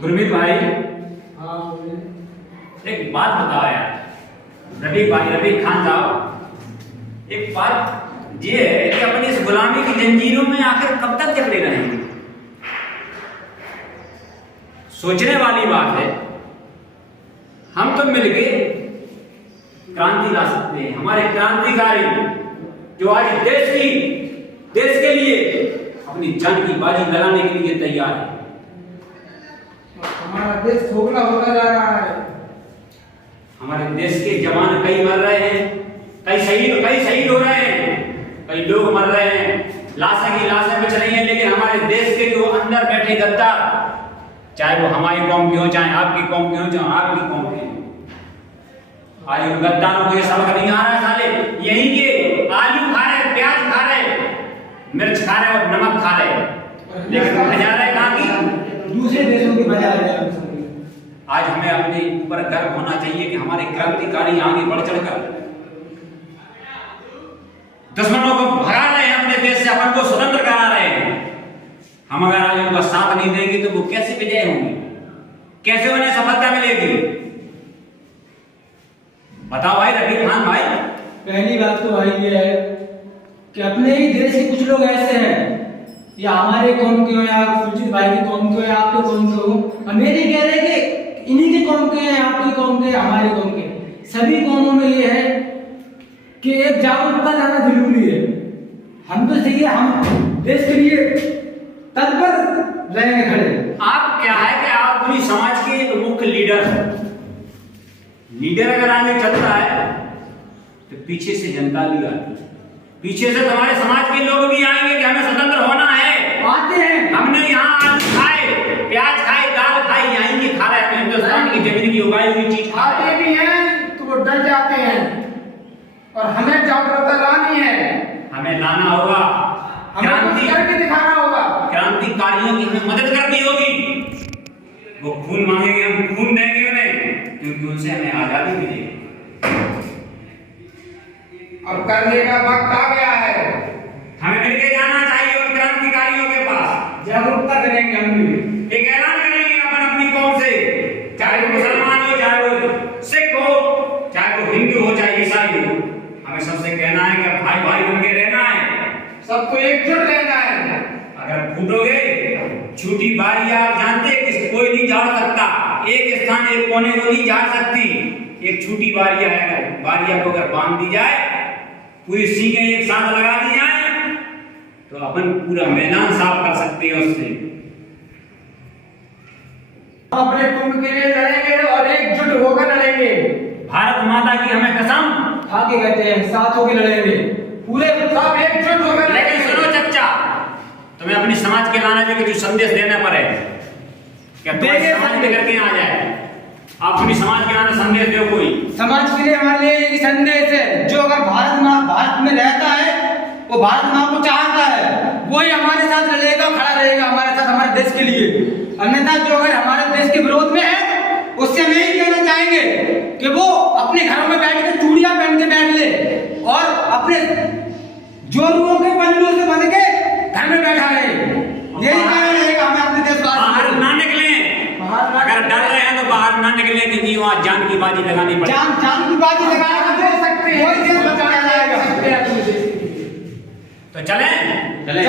गुरमीत भाई, हाँ एक बात बताओ यार। रफीक खान साहब, एक बात ये है कि अपनी इस गुलामी की जंजीरों में आखिर कब तक जकड़े रहेंगे? सोचने वाली बात है। हम तो मिलके क्रांति ला सकते हैं। हमारे क्रांतिकारी जो आज देश के लिए अपनी जान की बाजी लगाने के लिए तैयार है। हमारा देश खोखला होता जा रहा है। हमारे देश के जवान कई मर रहे हैं, कई शहीद हो रहे हैं, कई लोग मर रहे हैं, लाशें बिछ रही हैं। लेकिन हमारे देश के जो अंदर बैठे गद्दार, चाहे वो हमारी कौम के हो, चाहे आपकी कौम के हो, चाहे आपकी कौम के हो, आज उन गद्दारों को ये सबक नहीं आ रहा है। साले यही के आलू खा रहे, प्याज खा रहे, मिर्च खा रहे और नमक खा रहे, लेकिन जा रहे कहाँ की? दूसरे देशों की बजा रहे हैं। आज हमें अपने ऊपर गर्व होना चाहिए कि हमारे क्रांतिकारी आगे बढ़ चढ़कर दुश्मनों को भगा रहे हैं, अपने देश से अपन को स्वतंत्र करा रहे हैं। हम अगर आज उनका साथ नहीं देंगे तो वो कैसे विजय होंगे, कैसे उन्हें सफलता मिलेगी? बताओ भाई रफीक खान भाई। पहली बात तो भाई ये है कि अपने ही देश के कुछ लोग ऐसे हैं, या हमारे कौम के हो, या सुरजीत भाई की कौम के हो, या आपके कौम के हो, हम ये नहीं कह रहे कि इन्हीं के कौम के हैं, आपकी कौम के, हमारे कौम के। सभी कौमों में ये है कि एक जागरूकता लाना जरूरी है। हम तो सही है, हम देश के लिए तत्पर रहेंगे खड़े। आप क्या है कि आप अपनी समाज के एक मुख्य लीडर अगर आगे चलता है तो पीछे से जनता भी आती है, पीछे से तुम्हारे समाज के लोग भी आएंगे कि हमें स्वतंत्र होना है। आते हैं। हमने यहाँ आलू खाए, प्याज खाए, दाल खाई, यहीं की खा रहे हैं, हिंदुस्तान की जमीन की उगाई हुई चीज आते भी हैं तो वो डर जाते हैं, और हमें जागरूकता लानी है, हमें लाना होगा, क्रांति करके दिखाना होगा। क्रांतिकारियों की हमें मदद करनी होगी। वो खून मांगेंगे, हम खून देंगे उन्हें, क्योंकि उनसे हमें आजादी मिलेगी। अब करने का वक्त आ गया है। हमें मिलके जाना चाहिए उन क्रांतिकारियों के पास। जागरूकता करेंगे हम भी। एक ऐलान करेंगे अपन अपनी कौम से, चाहे वो मुसलमान हो, चाहे वो सिख हो, चाहे वो हिंदू हो, चाहे ईसाई हो, हमें सबसे कहना है कि भाई भाई बन के रहना है, सबको एकजुट रहना है। अगर फूटोगे छूटी बारी, आप जानते हैं कि कोई नहीं झाड़ सकता, एक स्थान एक कोने को नहीं झाड़ सकती। एक छूटी बारियां है, बारियां को अगर बांध दी जाए, पूरी सीखें एक साथ लगा दी जाए, तो अपन पूरा मैदान साफ कर सकते हैं उससे। अपने कुंभ के लिए लड़ेंगे और एकजुट होकर लड़ेंगे। भारत माता की हमें कसम खा के कहते हैं, साथ होकर लड़ेंगे, पूरे सब एकजुट होकर। लेकिन सुनो चच्चा, तुम्हें अपनी समाज के लाना जी के जो संदेश देना पड़े, क्या तुम्हारे समाज में करके आ जाए? आप अपनी समाज के लाना संदेश दो कोई। समाज के लिए हमारे लिए एक संदेश है, जो अगर भारत में रहता है, वो भारत माँ को चाहता है, वही हमारे साथ लड़ेगा, खड़ा रहेगा हमारे साथ, हमारे देश के लिए। अन्यथा जो अगर हमारे देश के विरोध में है, उससे हम यही कहना चाहेंगे कि वो अपने घरों में बैठ के चूड़ियां पहन के बैठ ले, और अपने जोरुओं के पल्लू से बन के घर में बैठा रहे। यही कहना रहेगा हमें अपने देश को। बाहर ना निकले, अगर डर रहे हैं तो बाहर ना निकले, क्योंकि वहाँ जान की बाजी लगानी पड़ेगी। जान की बाजी लगाना दे सकते हैं, कोई देश बचाया जाएगा। तो चलें? चलो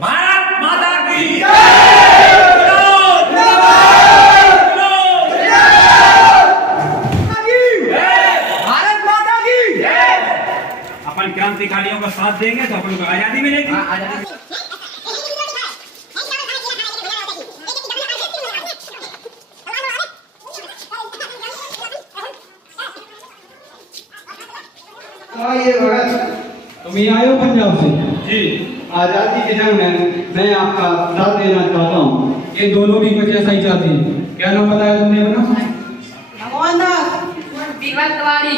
भारत माता की भारत माता की। अपन क्रांतिकारियों का साथ देंगे तो अपन को आजादी मिलेगी। ये भगत, तुम यहाँ आए हो पंजाब से? जी। आजादी के जंग में मैं आपका साथ देना चाहता हूँ। ये दोनों भी कुछ ऐसा ही चाहते हैं। क्या नाम बताया तुमने अपना? भगवान दास बीरबल तिवारी।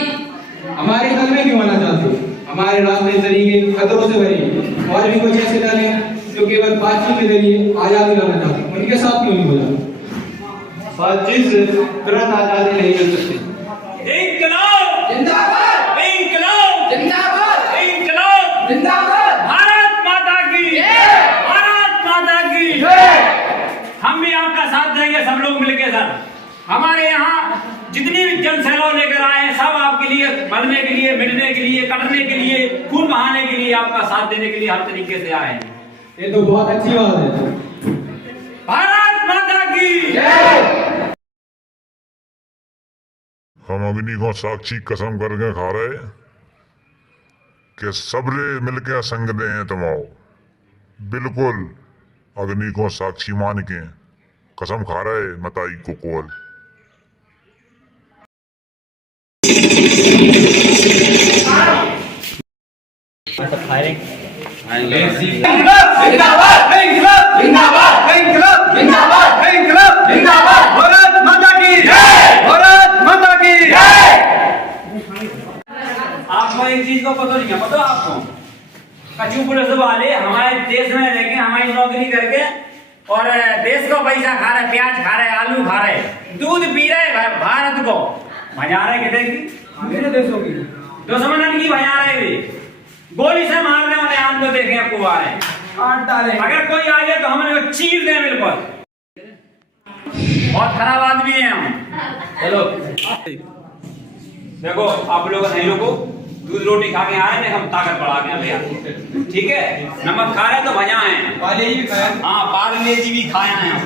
हमारे दल में क्यों आना चाहते हो? हमारे रास्ते तरीके खतरों से भरे, और भी कुछ ऐसे दल हैं जो केवल बातचीत के जरिए आजादी लाना चाहते हैं, उनके साथ क्यों नहीं बोला? बातचीत से तुरंत आजादी नहीं मिल सकती। इंकलाब जिंदाबाद, इंकलाब जिंदाबाद, इंकलाब जिंदाबाद। भारत माता की, जय। भारत माता की। जय। हम भी आपका साथ बोलिए सर, हमारे यहाँ जितनी भी जन सैलाब लेकर आए हैं सब आपके लिए, मरने के लिए, मिटने के लिए, कटने के लिए, खून बहाने के लिए, आपका साथ देने के लिए हर तरीके से आए हैं। ये तो बहुत अच्छी बात है। भारत माता की हम अग्नि को साक्षी कसम करके खा रहे कि सबरे मिलके संग दे हैं तुम आओ। बिल्कुल अग्नि को साक्षी मान के कसम खा रहे मताई को कोल। भारत माता की जय, भारत माता की जय। आपको एक चीज को पता नहीं है, पता आपको कचू पुलिस वाले हमारे देश में रह के हमारी नौकरी करके और देश को पैसा खा रहे, प्याज खा रहे, आलू खा रहे, दूध पी रहे, भारत को भजा रहे कितने की मेरे देशों की दुश्मन की भजा रहे वे, गोली से मारने वाले आम को देखे आपको आ रहे, काट डाले। अगर कोई आ जाए तो हमें चीर दे मेरे पर। बहुत खराब आदमी है हम। चलो देखो आप लोग नहीं लोगों दूध रोटी खा के आए ना, हम ताकत बढ़ा के भैया, ठीक है। नमक खा रहे तो भजा है, पाले ही खाया। हाँ पार्ले जी भी खाया है हम।